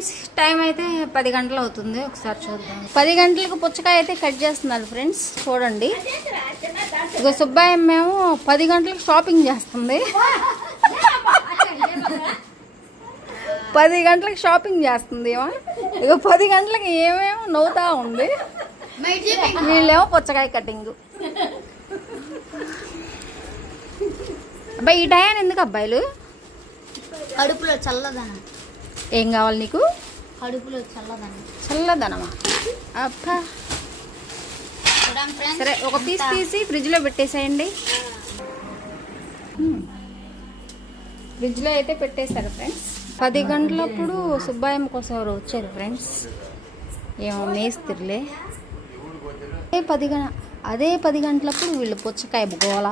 Friends time అయితే 10 గంటలు అవుతుంది. ఒకసారి చూద్దాం. 10 గంటలకు పుచ్చకాయ అయితే కట్ చేస్తున్నారు ఫ్రెండ్స్. చూడండి, ఇక సుబ్బాయమ్మ మేము 10 గంటలకు షాపింగ్ చేస్తుంది. 10 గంటలకు షాపింగ్ చేస్తుంది ఏమో. ఇక 10 గంటలకు ఏమేమో నవ్వుతా ఉంది. వీళ్ళేమో పుచ్చకాయ కటింగ్. అబ్బాయి ఈ టయాన్ని ఎందుకు అబ్బాయిలు? కడుపులో చల్లదనం. ఏం కావాలి నీకు? కడుపులో చల్లదనం. చల్లదనమా? అబ్బా సరే, ఒక పీస్ తీసి ఫ్రిడ్జ్లో పెట్టేసేయండి. ఫ్రిడ్జ్లో అయితే పెట్టేశారు ఫ్రెండ్స్. 10 గంటలప్పుడు సుబ్బాయమ్మ కోసం ఎవరు వచ్చారు ఫ్రెండ్స్. ఏమో మేస్తిర్లే. అదే 10 గంటలప్పుడు వీళ్ళు పుచ్చకాయ గోల.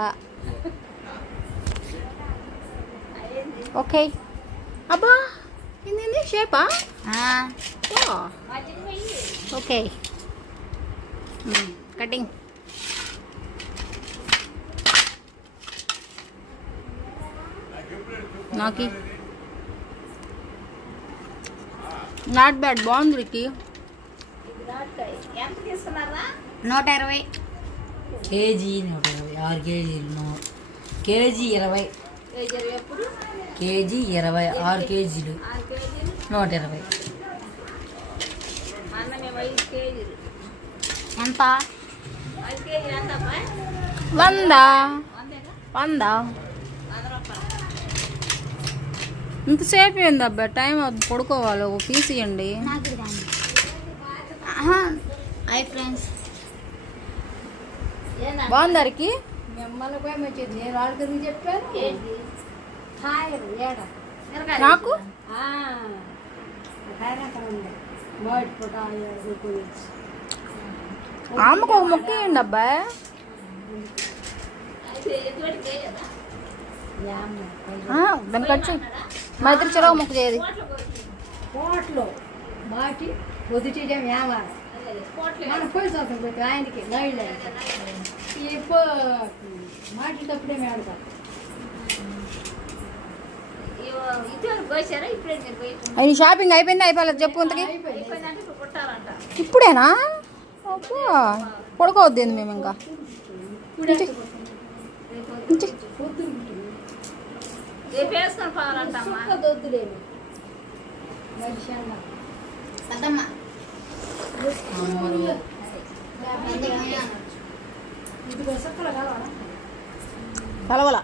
ఓకే అబ్బా ఏంది షేపా? Okay cutting. నాకి నాట్ బ్యాడ్, బాగుంది. రికి 120 కేజీ 120, 6 కేజీలు. కేజీ 20, కేజీ 20, 6 కేజీలు 120. ఎంత? 100. ఇంతసేపు ఏంది అబ్బా, టైం పడుకోవాలి. ఒక పీస్ ఇవ్వండి. హాయ్ ఫ్రెండ్స్, బాగుందరికి. నాకు ఆమెకు ఒక ముక్క ఇవ్వండి అబ్బా. దాన్ని కట్ చేయి. మా ఇద్దరు చెరవ ముక్క చేయదు. అవి షాపింగ్ అయిపోయింది అయిపోలేదు చెప్పు. ఇంతకి ఇప్పుడేనా? పడుకోవద్దు మేము ఇంకా. కలవల